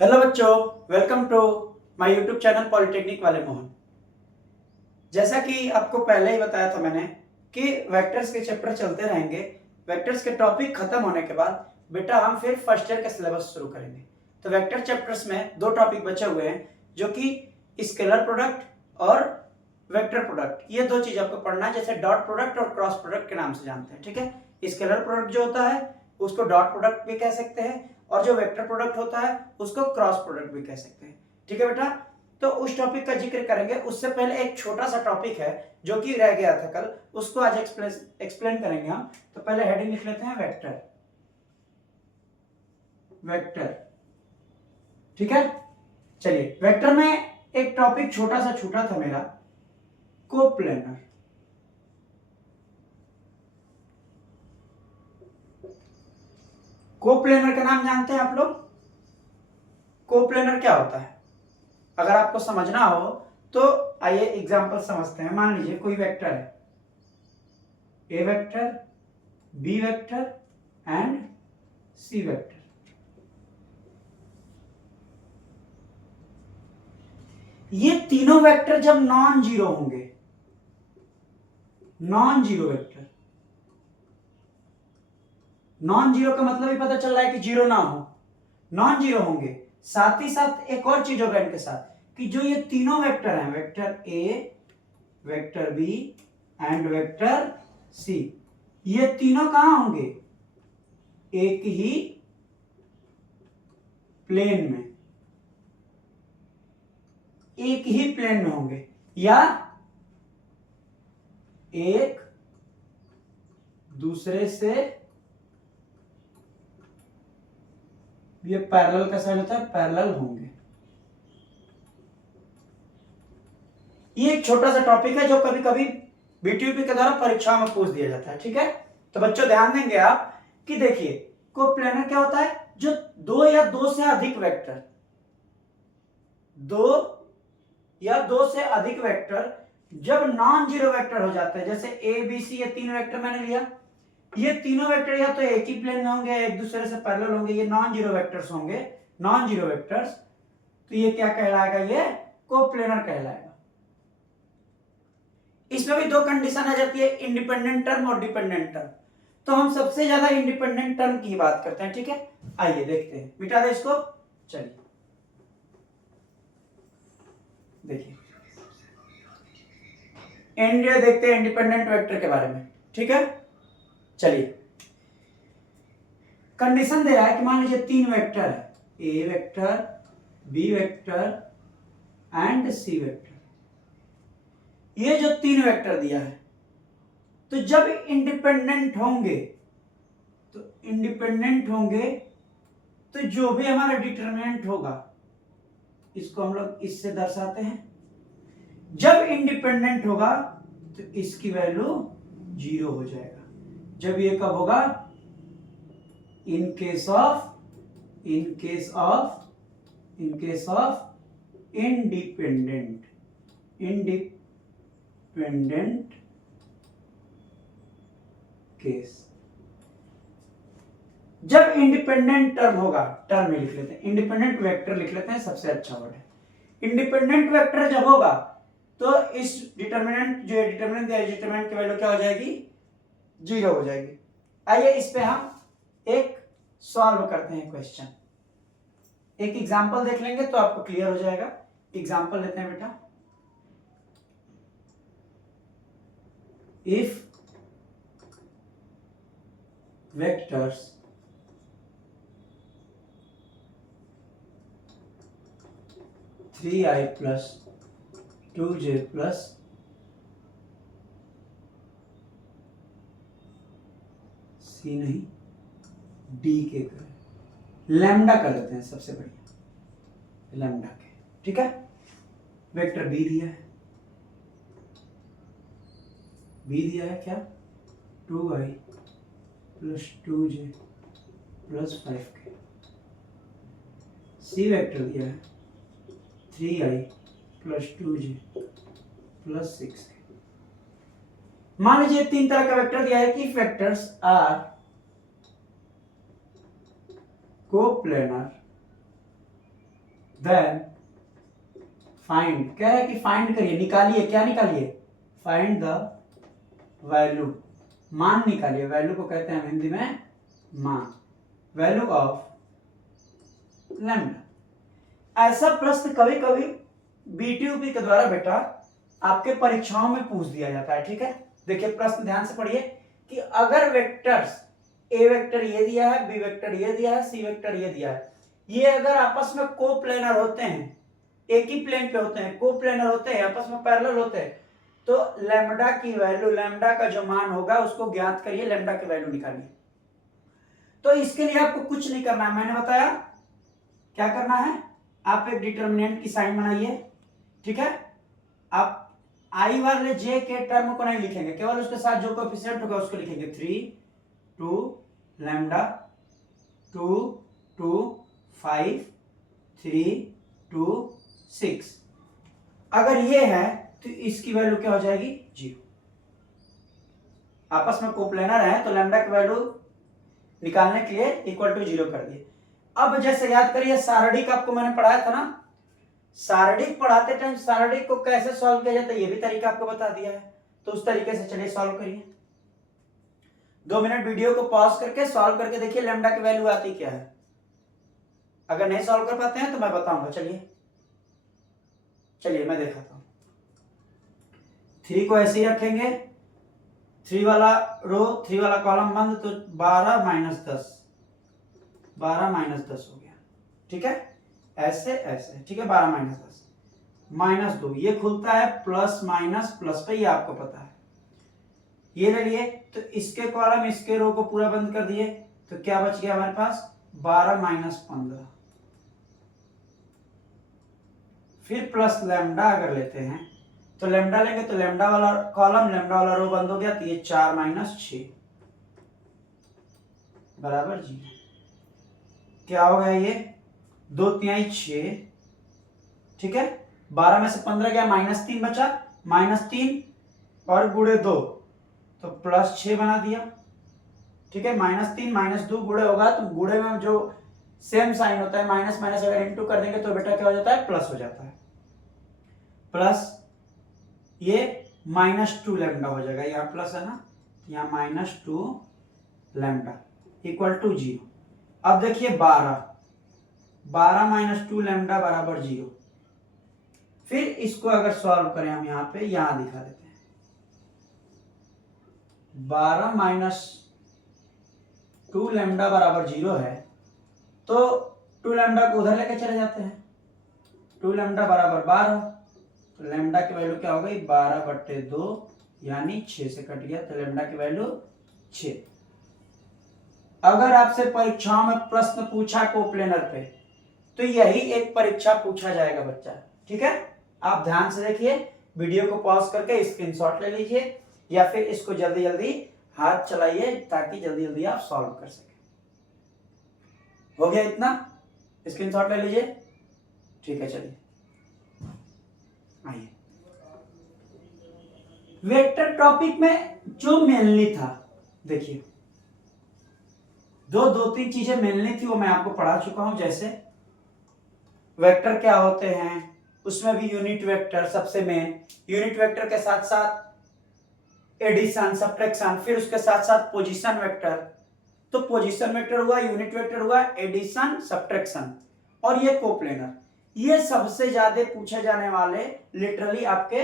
Hello बच्चों, welcome to my YouTube channel polytechnic वाले मोहन। जैसा कि आपको पहले ही बताया था मैंने कि वेक्टर्स के चैप्टर चलते रहेंगे। वेक्टर्स के टॉपिक खत्म होने के बाद बेटा हम फिर फर्स्ट ईयर का सिलेबस शुरू करेंगे। तो वेक्टर चैप्टर्स में दो टॉपिक बचे हुए हैं, जो कि स्केलर प्रोडक्ट और वेक्टर प्रोडक्ट। ये दो चीज आपको पढ़ना है, जैसे डॉट प्रोडक्ट और क्रॉस प्रोडक्ट के नाम से जानते हैं। ठीक है, स्केलर प्रोडक्ट जो होता है उसको डॉट प्रोडक्ट भी कह सकते हैं, और जो वेक्टर प्रोडक्ट होता है उसको क्रॉस प्रोडक्ट भी कह सकते हैं। ठीक है बेटा, तो उस टॉपिक का जिक्र करेंगे। उससे पहले एक छोटा सा टॉपिक है जो कि रह गया था कल, उसको आज एक्सप्लेन करेंगे हम। तो पहले हेडिंग लिख लेते हैं वेक्टर। वेक्टर, ठीक है। चलिए, वेक्टर में एक टॉपिक छोटा सा छूटा था मेरा, कोप्लेनर। कोप्लेनर का नाम जानते हैं आप लोग? कोप्लेनर क्या होता है अगर आपको समझना हो तो आइए एग्जांपल समझते हैं। मान लीजिए कोई वेक्टर है, A vector, B vector and C vector. ये तीनों वेक्टर जब नॉन जीरो होंगे, non zero vector, non zero का मतलब ही पता चल रहा है कि जीरो ना हो, नॉन जीरो होंगे। साथ ही साथ एक और चीज होगा इनके साथ, कि जो ये तीनों वेक्टर हैं, vector A, vector B and vector C, ये तीनों कहां होंगे? एक ही प्लेन में, एक ही प्लेन में होंगे, या एक दूसरे से, ये पैरेलल का साइन होता है, पैरेलल होंगे। ये एक छोटा सा टॉपिक है जो कभी कभी बीटीयूपी के द्वारा परीक्षा में पूछ दिया जाता है। ठीक है, तो बच्चों ध्यान देंगे आप कि देखिए, कोप्लेनर क्या होता है? जो दो या दो से अधिक वेक्टर, दो या दो से अधिक वेक्टर जब नॉन जीरो वेक्टर हो जाते हैं, जैसे ए बी सी, ये तीन वेक्टर मैंने लिया, ये तीनों वेक्टर या तो एक ही प्लेन में होंगे, एक दूसरे से पैरेलल होंगे, ये नॉन जीरो वेक्टर्स होंगे, नॉन जीरो वेक्टर्स। तो ये क्या कहलाएगा? ये कोप्लेनर कहलाएगा। इसमें भी दो कंडीशन आ जाती है, इंडिपेंडेंट टर्म और डिपेंडेंट टर्म। तो हम सबसे ज्यादा इंडिपेंडेंट टर्म की बात करते हैं। ठीक है, आइए देखते हैं, मिटा दे इसको। चलिए देखिए, देखते हैं इंडिपेंडेंट वेक्टर के बारे में। ठीक है, चलिए, कंडीशन दे रहा है कि मान लीजिए तीन वेक्टर है, A vector, B vector and C vector. ये जो तीन वेक्टर दिया है, तो जब इंडिपेंडेंट होंगे, तो इंडिपेंडेंट होंगे तो जो भी हमारा डिटरमिनेंट होगा, इसको हम लोग इससे दर्शाते हैं। जब इंडिपेंडेंट होगा तो इसकी वैल्यू जीरो हो जाएगा। जब ये कब होगा? In case of independent case. जब इंडिपेंडेंट टर्म होगा, टर्म में लिख लेते हैं, इंडिपेंडेंट वेक्टर लिख लेते हैं, सबसे अच्छा वर्ड है। इंडिपेंडेंट वेक्टर जब होगा तो इस डिटरमिनेंट, जो डिटरमिनेंट दिया है, डिटरमिनेंट की वैल्यू क्या हो जाएगी? जीरो हो जाएगी। आइए इस पे हम एक सॉल्व करते हैं क्वेश्चन। एक एग्जांपल देख लेंगे तो आपको क्लियर हो जाएगा। एग्जांपल लेते हैं बेटा। If vectors three I plus two J plus C नहीं डी के करें, लैम्डा कर देते हैं, सबसे बढ़िया लैम्डा के। ठीक है, वेक्टर बी दिया है, क्या? 2i plus 2j plus 5k। C vector दिया है 3i plus 2j plus 6k। मान लीजिए तीन तरह का वेक्टर दिया है कि vectors are coplanar then find, कह रहा है कि फाइंड करिए, निकालिए, क्या निकालिए, फाइंड द वैल्यू, मान निकालिए, वैल्यू को कहते हैं हिंदी में मान, वैल्यू ऑफ लैम्डा। ऐसा प्रश्न कभी कभी बीटीयूपी के द्वारा बेटा आपके परीक्षाओं में पूछ दिया जाता है, ठीक है। देखिए प्रश्न ध्यान से पढ़िए कि अगर वेक्टर्स ए वेक्टर ये दिया है, बी वेक्टर ये दिया है, सी वेक्टर ये दिया है, ये अगर आपस में कोप्लेनर होते हैं, एक ही प्लेन पे होते हैं, कोप्लेनर होते हैं, आपस में पैरेलल होते हैं, तो लैम्डा की वैल्यू, लैम्डा का जो मान होगा उसको ज्ञात करिए, लैम्डा की वैल्यू निकालिए। तो इसके लिए आपको कुछ नहीं करना है, मैंने बताया क्या करना है, आप एक डिटर्मिनेंट की साइन बनाइए, ठीक है। आप आई वाले जे के टर्म को नहीं लिखेंगे, केवल उसके साथ जो कोएफिशिएंट होगा उसको लिखेंगे, 3 2 लैम्डा 2 2 5 3 2 6। अगर ये है तो इसकी वैल्यू क्या हो जाएगी, 0। आपस में कोप्लेनर है तो लैम्डा की वैल्यू निकालने के लिए इक्वल टू 0 कर दिए। अब जैसे याद करिए सारणिक आपको मैंने पढ़ाया था ना, सारणिक पढ़ाते टाइम सारणिक को कैसे सॉल्व किया जाता है ये भी तरीका आपको बता दिया है, तो उस तरीके से चलिए सॉल्व करिए। 2 मिनट वीडियो को पॉज करके सॉल्व करके देखिए लैम्डा की वैल्यू आती क्या है। अगर नहीं सॉल्व कर पाते हैं तो मैं बताऊंगा, चलिए मैं दिखाता हूं। 3 को ऐसे ही रखेंगे, 3 वाला रो 3 वाला कॉलम बंद, तो 12 माइनस 10, 12 माइनस 10 हो गया, ठीक है, ऐसे ऐसे, ठीक है। 12 माइनस 10 माइनस 2, ये खुलता है प्लस माइनस प्लस पे, ये आपको पता है, ये ले लिए, तो इसके कॉलम इसके रो को पूरा बंद कर दिए, तो क्या बच गया हमारे पास, 12 माइनस 15, फिर प्लस लैम्डा अगर लेते हैं तो लैम्डा लेंगे तो लैम्डा वाला कॉलम लैम्डा वाला रो बंद हो गया, तो ये 4 माइनस 6 बराबर 0। क्या हो गया, ये 2 तिहाई 6, ठीक है। 12 में से 15 गया, माइनस 3 बचा, माइनस 3 और गुणे 2 तो प्लस 6 बना दिया, ठीक है। माइनस 3 माइनस 2 गुणे होगा, तो गुणे में जो सेम साइन होता है माइनस माइनस अगर इनटू कर देंगे तो बेटा क्या हो जाता है, प्लस हो जाता है, प्लस ये -2 लैम्डा हो जाएगा, यहाँ प्लस है ना, यहाँ -2 लैम्डा इक्वल टू 0। अब देखिए 12 माइनस 2 लैम्डा बराबर 0। फिर इसको अगर सॉल्व करें हम यहाँ पे, यहाँ दिखा देते हैं, 12 माइनस 2 लैम्डा बराबर 0 है, तो 2 लैम्डा को उधर लेके चले जाते हैं, 2 लैम्डा बराबर 12, तो लैम्डा की वैल्यू क्या हो गई, 12/2 यानी 6 से कट गया, तो लैम्डा की वैल्यू 6। अगर आपसे परीक्षाओं में प्रश्न पूछा कोप्लेनर पे, तो यही एक परीक्षा पूछा जाएगा बच्चा, ठीक है। आप ध्यान से देखिए, वीडियो को पॉज करके स्क्रीनशॉट ले लीजिए, या फिर इसको जल्दी जल्दी हाथ चलाइए ताकि जल्दी जल्दी आप सॉल्व कर सकें। हो गया इतना, स्क्रीनशॉट ले लीजिए, ठीक है। चलिए आइए, वेक्टर टॉपिक में जो मेनली था, देखिए दो तीन चीजें मेनली थी वो मैं आपको पढ़ा चुका हूं, जैसे वेक्टर क्या होते हैं, उसमें भी यूनिट वेक्टर सबसे मेन, यूनिट वेक्टर के साथ साथ एडिशन सब्ट्रैक्शन, फिर उसके साथ साथ पोजीशन वेक्टर, तो पोजीशन वेक्टर हुआ, यूनिट वेक्टर हुआ, एडिशन सब्ट्रैक्शन, और ये कोप्लेनर, ये सबसे ज्यादा पूछे जाने वाले लिटरली आपके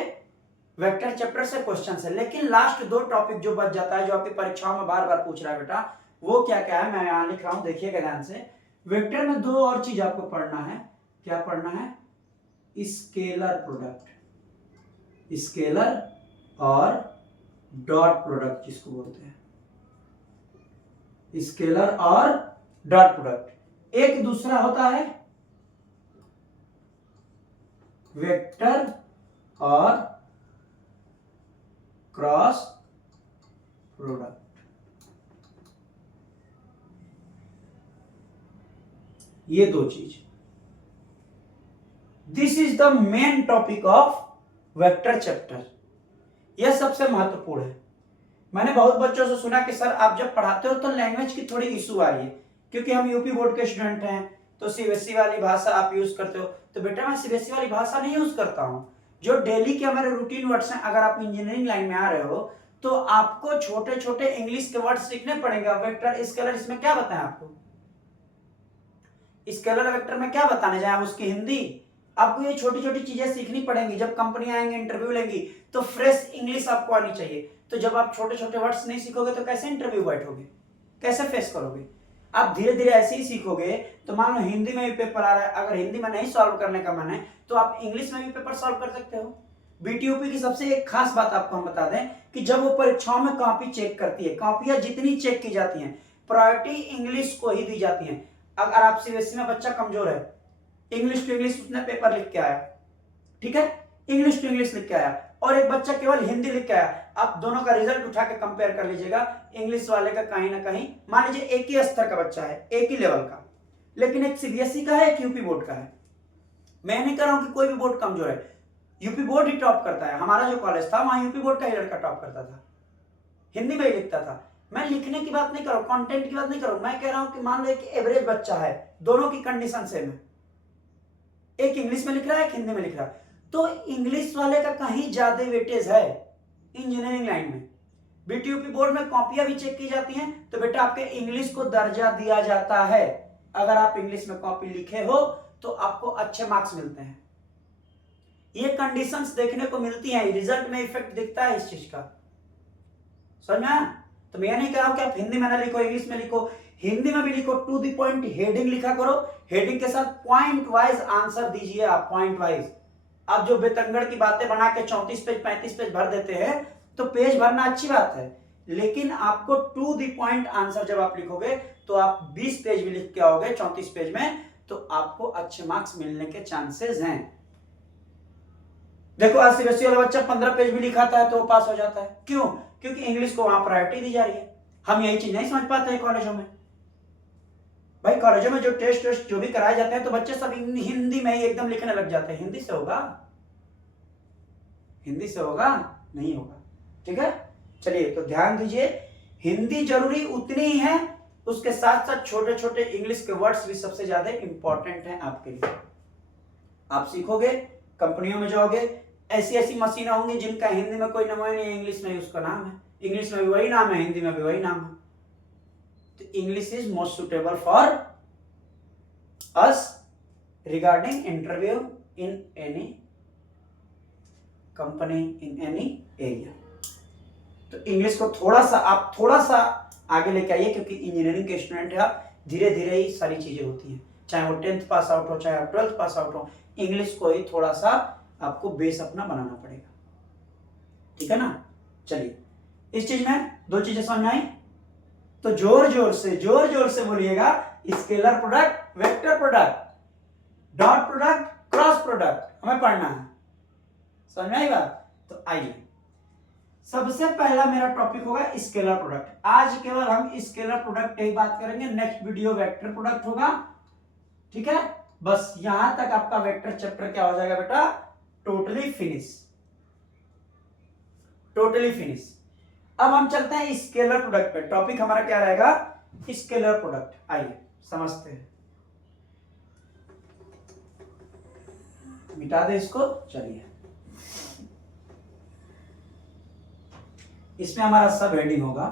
वेक्टर चैप्टर से क्वेश्चन है। लेकिन लास्ट 2 टॉपिक जो बच जाता है, जो आपकी परीक्षाओं में बार बार पूछ रहा है बेटा, वो क्या क्या है, मैं यहां लिख रहा हूं, देखिएगा ध्यान से। वेक्टर में 2 और चीज आपको पढ़ना है, क्या पढ़ना है, स्केलर प्रोडक्ट, स्केलर और डॉट प्रोडक्ट जिसको बोलते हैं, स्केलर और डॉट प्रोडक्ट। एक दूसरा होता है वेक्टर और क्रॉस प्रोडक्ट। ये 2 चीज, this is the main topic of vector chapter, यह सबसे महत्वपूर्ण है। मैंने बहुत बच्चों से सुना कि सर आप जब पढ़ाते हो तो लैंग्वेज की थोड़ी इशू आ रही है, क्योंकि हम यूपी बोर्ड के स्टूडेंट हैं, तो सीबीएसई वाली भाषा आप यूज करते हो। तो बेटा मैं सीबीएसई वाली भाषा नहीं यूज करता हूँ। जो डेली के हमारे रूटीन वर्ड्स हैं, अगर आप इंजीनियरिंग लाइन में आ रहे हो तो आपको छोटे छोटे इंग्लिश के वर्ड सीखने पड़ेंगे। वेक्टर, स्केलर, इसमें क्या बताएं आपको? स्केलर वेक्टर में क्या बताने जाए, उसकी हिंदी। आपको ये छोटी छोटी चीजें सीखनी पड़ेंगी। जब कंपनी आएंगे, इंटरव्यू लेंगी, तो फ्रेश इंग्लिश आपको आनी चाहिए। तो जब आप छोटे छोटे वर्ड्स नहीं सीखोगे तो कैसे इंटरव्यू बैठोगे, कैसे फेस करोगे? आप धीरे धीरे ऐसे ही सीखोगे। तो मान लो हिंदी में भी पेपर आ रहा है, अगर हिंदी में नहीं सॉल्व करने का मन है तो आप इंग्लिश में भी पेपर सॉल्व कर सकते हो। बीटीयूपी की सबसे एक खास बात आपको हम बता दें कि जब वो परीक्षाओं में कॉपी चेक करती है, कॉपियां जितनी चेक की जाती हैं, प्रायोरिटी इंग्लिश को ही दी जाती है। अगर आप सीबीएसई में बच्चा कमजोर है, इंग्लिश टू इंग्लिश उसने पेपर लिख के आया, ठीक है, इंग्लिश टू इंग्लिश लिख के आया, और एक बच्चा केवल हिंदी लिख के आया, आप दोनों का रिजल्ट उठा के कंपेयर कर लीजिएगा। इंग्लिश वाले का कहीं ना कहीं, मान लीजिए एक ही स्तर का बच्चा है, एक ही लेवल का, लेकिन एक सीबीएसई का है, एक यूपी बोर्ड का है। मैं नहीं कह रहा हूं कि कोई भी बोर्ड कमजोर है, यूपी बोर्ड ही टॉप करता है। हमारा जो कॉलेज था वहां यूपी बोर्ड का ही लड़का टॉप करता था, हिंदी में ही लिखता था। मैं लिखने की बात नहीं कर रहा हूं, कंटेंट की बात नहीं कर रहा हूं, मैं कह रहा हूं कि मान लो एक एवरेज बच्चा है, दोनों की कंडीशन सेम है, एक इंग्लिश में लिख रहा है, एक हिंदी में लिख रहा है, तो इंग्लिश वाले का कहीं ज्यादा वेटेज है इंजीनियरिंग लाइन में। बीटीयूपी बोर्ड में कॉपियां भी चेक की जाती हैं, तो बेटा आपके इंग्लिश को दर्जा दिया जाता है। अगर आप इंग्लिश में कॉपी लिखे हो तो आपको अच्छे मार्क्स मिलते हैं। ये कंडीशंस देखने को मिलती हैं, रिजल्ट में इफेक्ट दिखता है इस चीज का, समझ में आया? तो मैं नहीं कह रहा हूं कि आप हिंदी में ना लिखो, इंग्लिश में लिखो, हिंदी में भी लिखो, टू द पॉइंट हेडिंग लिखा करो, हेडिंग के साथ पॉइंट वाइज आंसर दीजिए आप, पॉइंट वाइज। आप जो बेतंगड़ की बातें बना के 34 पेज 35 पेज भर देते हैं, तो पेज भरना अच्छी बात है, लेकिन आपको टू द पॉइंट आंसर जब आप लिखोगे तो आप 20 पेज भी लिख के आओगे 34 पेज में, तो आपको अच्छे मार्क्स मिलने के चांसेस हैं। देखो आज सीबीएसई वाला बच्चा 15 पेज भी लिखाता है तो वो पास हो जाता है। क्यों? क्योंकि इंग्लिश को वहां प्रायोरिटी दी जा रही है। हम यही चीज नहीं समझ पाते हैं कॉलेजों में। भाई कॉलेजों में जो टेस्ट जो भी कराए जाते हैं तो बच्चे सब हिंदी में ही एकदम लिखने लग जाते हैं। हिंदी से होगा? हिंदी से होगा? नहीं होगा। ठीक है, चलिए तो ध्यान दीजिए, हिंदी जरूरी उतनी ही है, उसके साथ साथ छोटे छोटे इंग्लिश के वर्ड्स भी सबसे ज्यादा इंपॉर्टेंट हैं आपके लिए। आप सीखोगे, कंपनियों में जाओगे, ऐसी ऐसी मशीनें होंगी जिनका हिंदी में कोई नाम नहीं है, इंग्लिश में उसका नाम है, इंग्लिश में भी वही नाम है, हिंदी में भी वही नाम है। तो English is most suitable for us regarding interview in any company, in any area. तो इंग्लिश को आप थोड़ा सा आगे लेके आइए, क्योंकि इंजीनियरिंग के स्टूडेंट है आप, धीरे धीरे ही सारी चीजें होती हैं, चाहे वो 10th पास आउट हो, चाहे आप 12th पास आउट हो, इंग्लिश को ही थोड़ा सा आपको बेस अपना बनाना पड़ेगा। ठीक है ना? चलिए, इस चीज में दो चीजें समझ में आई, तो जोर जोर से बोलिएगा, scalar product, vector product, dot product, cross product हमें पढ़ना है। समझ में आई बात? तो आइए, सबसे पहला मेरा टॉपिक होगा स्केलर प्रोडक्ट। आज केवल हम स्केलर प्रोडक्ट की बात करेंगे, नेक्स्ट वीडियो वेक्टर प्रोडक्ट होगा। ठीक है, बस यहां तक आपका वेक्टर चैप्टर क्या हो जाएगा बेटा, टोटली फिनिश, टोटली फिनिश। अब हम चलते हैं स्केलर प्रोडक्ट पे। टॉपिक हमारा क्या रहेगा, स्केलर प्रोडक्ट। आइए समझते हैं, मिटा दे इसको। चलिए, इसमें हमारा सब हेडिंग होगा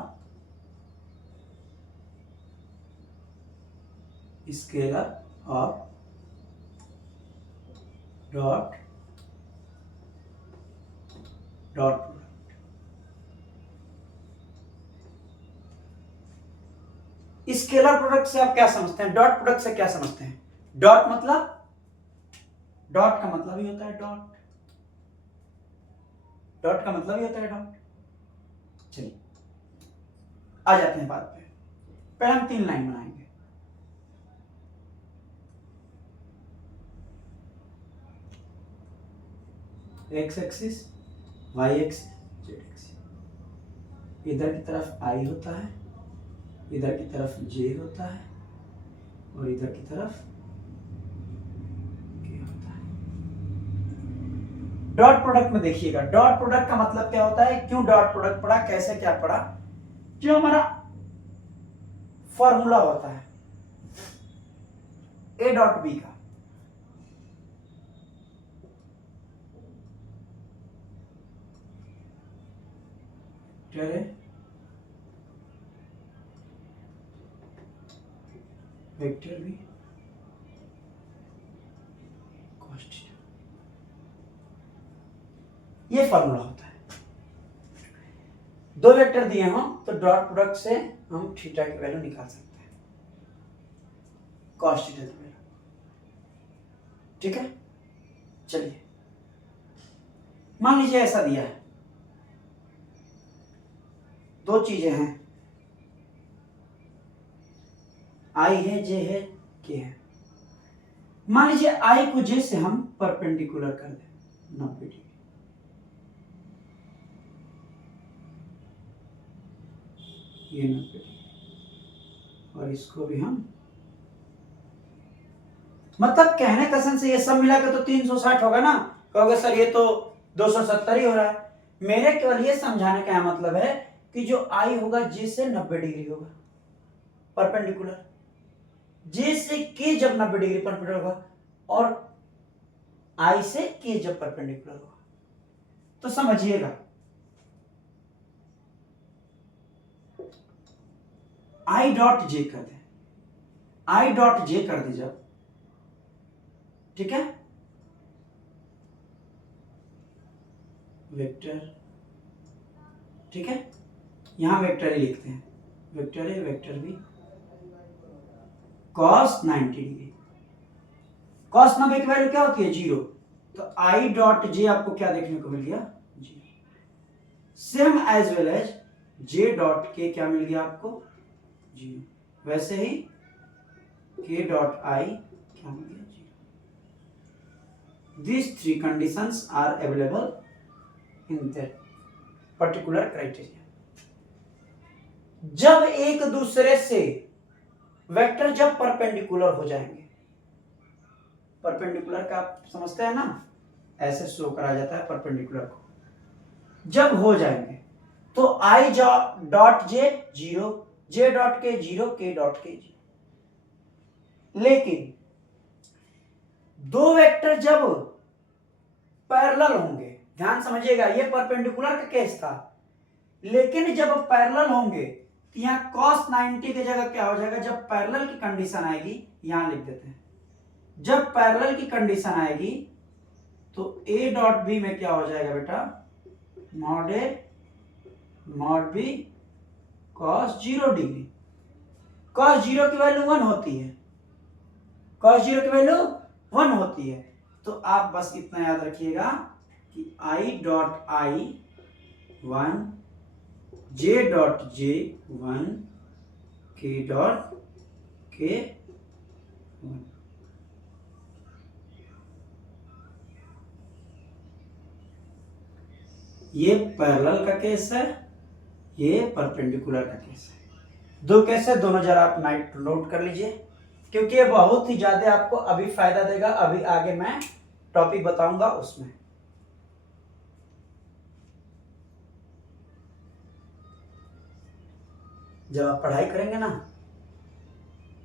स्केलर और डॉट प्रोडक्ट। स्केलर प्रोडक्ट से आप क्या समझते हैं, डॉट प्रोडक्ट से क्या समझते हैं? डॉट मतलब, डॉट का मतलब ही होता है डॉट, डॉट का मतलब ही होता है डॉट। चलिए आ जाते हैं बात पे। पहले हम 3 लाइन बनाएंगे, X axis, Y axis, Z axis. इधर की तरफ आई होता है, इधर की तरफ जे होता है, और इधर की तरफ के होता है। डॉट प्रोडक्ट में देखिएगा, डॉट प्रोडक्ट का मतलब क्या होता है, क्यों डॉट प्रोडक्ट पढ़ा, कैसे क्या पढ़ा, जो हमारा फॉर्मूला होता है, ए डॉट बी का, वेक्टर बी cos थीटा, ये फॉर्मूला होता है। दो वेक्टर दिए हों तो डॉट प्रोडक्ट से हम थीटा की वैल्यू निकाल सकते हैं, cos थीटा की वैल्यू। ठीक है, चलिए मान लीजिए ऐसा दिया है, दो चीजें हैं, आई है, जे है, के है। मान लीजिए आई को जे से हम परपेंडिकुलर कर दें 90 डिग्री, ये 90 डिग्री, और इसको भी हम, मतलब कहने का सेंस ये सब मिला के तो 360 होगा ना। कहोगे सर ये तो 270 ही हो रहा है। मेरे केवल ये समझाने का मतलब है कि जो आई होगा जे से 90 डिग्री होगा परपेंडिकुलर, जे से के जब 90 डिग्री परपेंडिकुलर होगा और आई से के जब परपेंडिकुलर होगा, तो समझिएगा आई डॉट जे कर दे, आई डॉट जे कर दे जब, ठीक है, वेक्टर, ठीक है, यहां वेक्टर ही लिखते हैं, vector A vector B cos 90 degree, cos 90 की वैल्यू क्या होती है, 0, तो आई डॉट जे आपको क्या देखने को मिल गया, 0। Same as well as J dot K क्या मिल गया आपको, 0। वैसे ही के डॉट आई क्या मिल गया, 0। These three conditions are available in that particular criteria। जब एक दूसरे से वेक्टर जब परपेंडिकुलर हो जाएंगे, परपेंडिकुलर का आप समझते हैं ना, ऐसे शो करा जाता है परपेंडिकुलर को, जब हो जाएंगे तो I dot J 0, J dot के 0, के डॉट के 0। लेकिन दो वेक्टर जब पैरेलल होंगे, ध्यान समझिएगा, ये परपेंडिकुलर का केस था, लेकिन जब पैरेलल होंगे तो यहां cos 90 की जगह क्या हो जाएगा, जब पैरेलल की कंडीशन आएगी, यहां लिख देते हैं, जब पैरेलल की कंडीशन आएगी तो a डॉट बी में क्या हो जाएगा बेटा, mod A mod B cos 0 degree, cos 0 की वैल्यू 1 होती है, cos 0 की वैल्यू 1 होती है। तो आप बस इतना याद रखिएगा कि I dot I 1, J dot J 1, के डॉट के 1। ये पैरेलल का केस है, ये परपेंडिकुलर का केस है। दो केस है, दोनों जरा आप नोट कर लीजिए, क्योंकि ये बहुत ही ज्यादा आपको अभी फायदा देगा। अभी आगे मैं टॉपिक बताऊंगा उसमें। जब आप पढ़ाई करेंगे ना,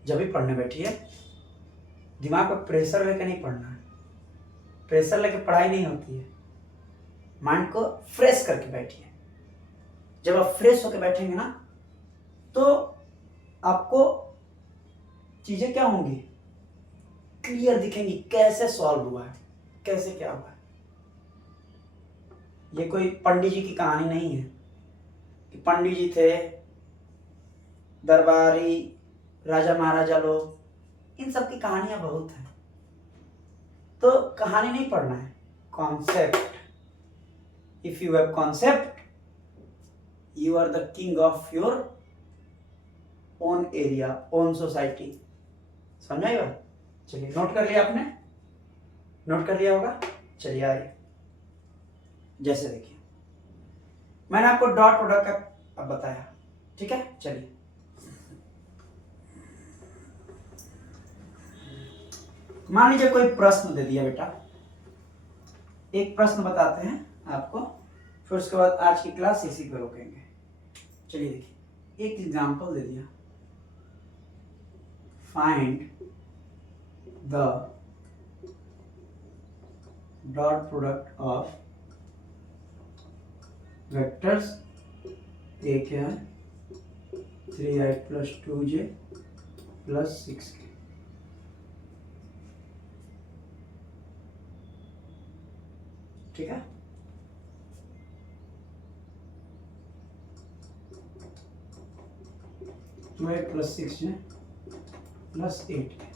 जब भी पढ़ने बैठिए, दिमाग पर प्रेशर लेके नहीं पढ़ना है, प्रेशर लेके पढ़ाई नहीं होती है, माइंड को फ्रेश करके बैठिए। जब आप फ्रेश होकर बैठेंगे ना, तो आपको चीजें क्या होंगी, क्लियर दिखेंगी, कैसे सॉल्व हुआ है, कैसे क्या हुआ है। ये कोई पंडित जी की कहानी नहीं है कि पंडित जी थे, दरबारी राजा महाराजा लोग, इन सब की कहानियां बहुत हैं। तो कहानी नहीं पढ़ना है, concept. If you have concept, you are the king of your own area, own society. समझ आई बात? चलिए, नोट कर लिया आपने, नोट कर लिया होगा। चलिए आइए, जैसे देखिए मैंने आपको डॉट प्रोडक्ट का अब बताया, ठीक है। चलिए मान लीजिए कोई प्रश्न दे दिया बेटा, एक प्रश्न बताते हैं आपको, फिर उसके बाद आज की क्लास इसी पे रोकेंगे। चलिए देखिए, एक एग्जांपल दे दिया, find the dot product of vectors A क्या है 3i plus 2j plus 6k। ठीक है, two i plus 6j plus 8k।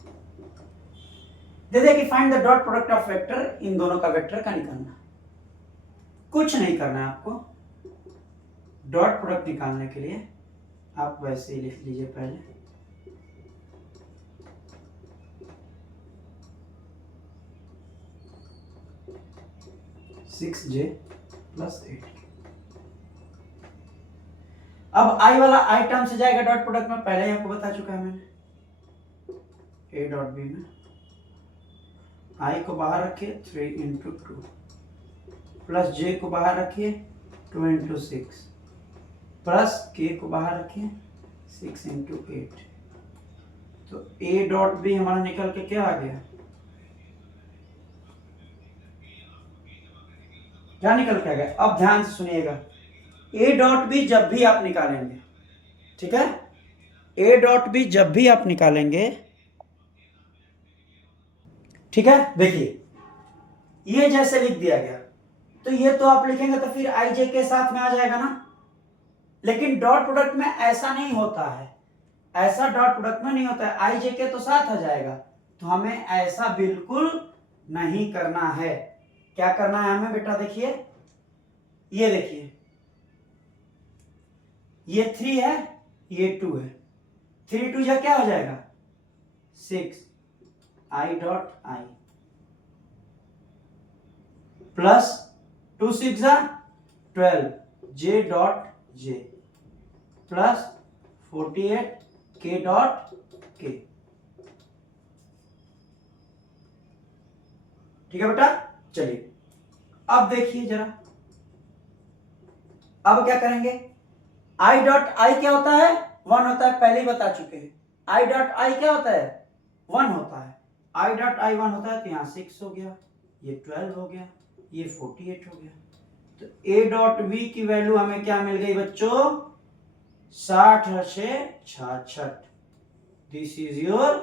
दे दे कि find the dot product of vector, इन दोनों का वेक्टर का निकालना। कुछ नहीं करना है आपको, डॉट प्रोडक्ट निकालने के लिए आप वैसे ही लिख लीजिए पहले 6j प्लस 8। अब i वाला i टर्म से जाएगा डॉट प्रोडक्ट में, पहले ही आपको बता चुका है मैंने। a डॉट b में i को बाहर रखिए 3 इंटू 2 प्लस j को बाहर रखिए 2 इंटू 6 प्लस k को बाहर रखिए 6 इंटू 8। तो a डॉट b हमारा निकल के क्या आ गया, क्या निकल के आ गया। अब ध्यान से सुनिएगा, a डॉट बी जब भी आप निकालेंगे, ठीक है, a डॉट बी जब भी आप निकालेंगे, ठीक है, देखिए ये जैसे लिख दिया गया तो ये तो आप लिखेंगे तो फिर आई जे के साथ में आ जाएगा ना, लेकिन डॉट प्रोडक्ट में ऐसा नहीं होता है, ऐसा डॉट प्रोडक्ट में नहीं होता है, आई जे के तो साथ आ जाएगा। तो हमें ऐसा बिल्कुल नहीं करना है। क्या करना है हमें बेटा, देखिए ये देखिए, ये 3 है, ये 2 है, 3 2 जा क्या हो जाएगा 6 आई डॉट आई प्लस 2 6 जा 12 जे डॉट जे प्लस 48 के डॉट के। ठीक है बेटा, चलिए अब देखिए जरा, अब क्या करेंगे, आई डॉट आई क्या होता है 1 होता है, पहले ही बता चुके हैं। आई डॉट आई क्या होता है 1 होता है, आई डॉट आई 1 होता है, तो यहाँ 6 हो गया, ये 12 हो गया, ये 48 हो गया। तो ए डॉट बी की वैल्यू हमें क्या मिल गई बच्चों 60 से 66। This is your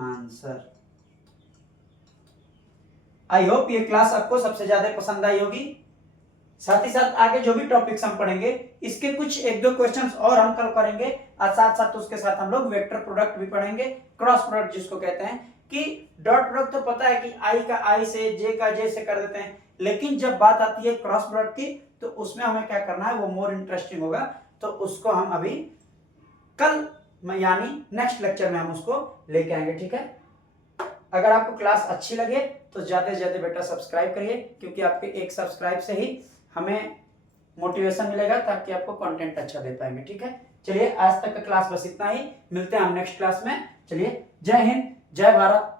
answer. I hope ये क्लास आपको सबसे ज्यादा पसंद आई होगी। साथ ही साथ आगे जो भी टॉपिक्स हम पढ़ेंगे इसके कुछ 1-2 क्वेश्चंस और हम कल करेंगे, और साथ साथ उसके साथ हम लोग वेक्टर प्रोडक्ट भी पढ़ेंगे, क्रॉस प्रोडक्ट जिसको कहते हैं। कि डॉट प्रोडक्ट तो पता है कि आई का आई से, जे का जे से कर देते हैं, लेकिन जब बात आती है क्रॉस प्रोडक्ट की तो उसमें हमें क्या करना है, वो मोर इंटरेस्टिंग होगा। तो उसको हम अभी कल यानी नेक्स्ट लेक्चर में हम उसको लेके आएंगे। ठीक है, अगर आपको क्लास अच्छी लगे तो ज्यादा से ज्यादा बेटा सब्सक्राइब करिए, क्योंकि आपके एक सब्सक्राइब से ही हमें मोटिवेशन मिलेगा, ताकि आपको कंटेंट अच्छा दे पाएंगे। ठीक है, चलिए आज तक का क्लास बस इतना ही, मिलते हैं हम नेक्स्ट क्लास में। चलिए, जय हिंद, जय भारत।